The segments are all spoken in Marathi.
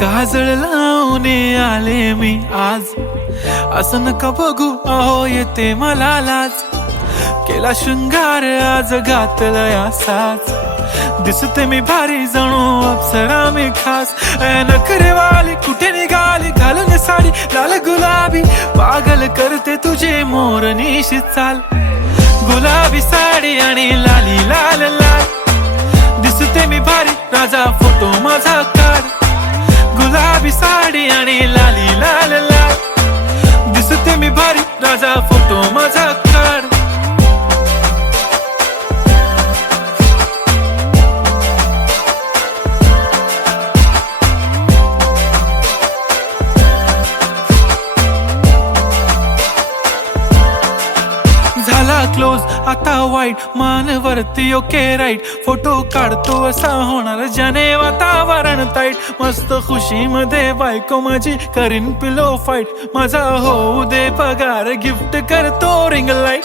काजळ लावून आले मी आज, असं नका बघू अहो येते मला लाज. केला शृंगार आज घातलाय असाच, दिसते मी भारी जणू अप्सरा मी खास. नखरेवाली कुठे निघाली घालून साडी लाल गुलाबी, पागल करते तुझे मोरनीशी चाल. गुलाबी साडी आणि लाली लाल लाल, दिसते मी भारी राजा फोटो माझा काढ. गुलाबी साडी आणि लाली लाल लाल, दिसते मी भारी राजा फोटो माझा काढ. झाला क्लोज आता वाईट, मानवरती ओके राईट. फोटो काढतो असा होणार ज्याने वातावरण ताईट. मस्त खुशी मध्ये बायको माझी करीन पिलो फाईट. माझा होऊ दे पगार गिफ्ट करतो रिंग लाईट.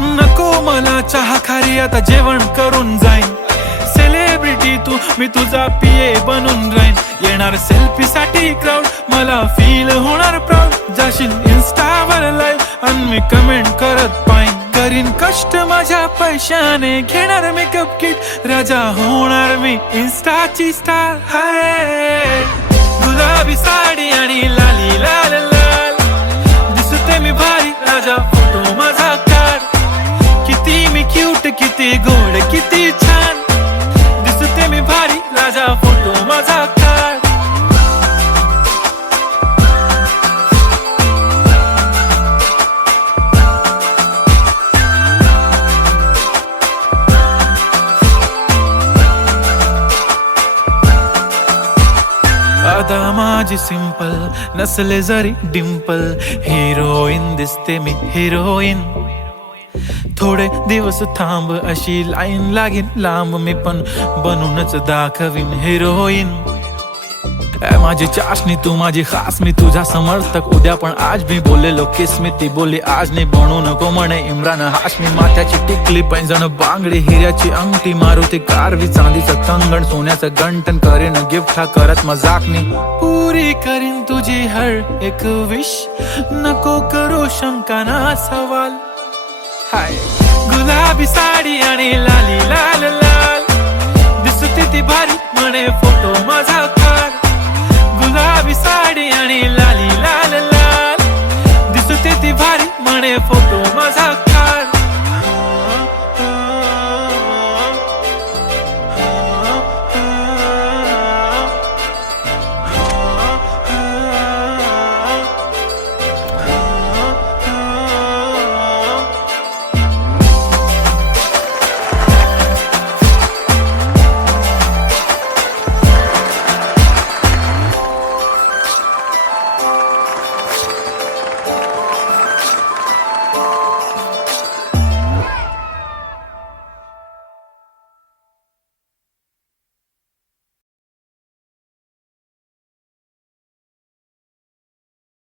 नको मला चहा खारी आता जेवण करून जाईन. सेलिब्रिटी तू मी तुझा पिये बनून राहीन. येणार सेल्फी साठी क्राऊड मला फील होणार प्राऊड. जाशील इन्स्टावर लाईव्ह आणि मी कमेंट करत पाईन. करीन कष्ट माझ्या पैशाने घेणार मेकअप किट. राजा होणार मी इन्स्टाची स्टार. हाय गुलाबी साडी आणि लाली लाल लाल, दिसते मी भारी राजा फोटो माझा काढ. किती मी क्यूट किती गोड किती छान, दिसते मी भारी राजा फोटो माझा काढ. आता माझी सिंपल नसले जरी डिंपल, हिरोईन दिसते मी हिरोईन. थोडे दिवस थांब अशी लाईन लागेल लांब, मी पण बनूनच दाखवीन हिरोईन. माझी चाशनी तू माझी खास, मी तुझा समर्थक उद्या पण आज मी बोललेलो किस मी. ती बोली आज नाही बनू नको म्हणे इम्रान हाशमी. माथ्याची टिकली पैंजण बांगडी हिऱ्याची अंगठी, मारुती कारवी चांदीचं कंगण सोन्याचं गंटन. करीन गिफ्ट हा करत मजाकनी, पुरी करीन तुझी हर एक विश. नको करू शंका ना सवाल. हाय गुलाबी साडी आणि लाली लाल लाल, दिसते ती भारी म्हणे फोटो माझा काढ. गुलाबी साडी आणि लाली लाल लाल, दिसते ती भारी म्हणे फोटो माझा काढ.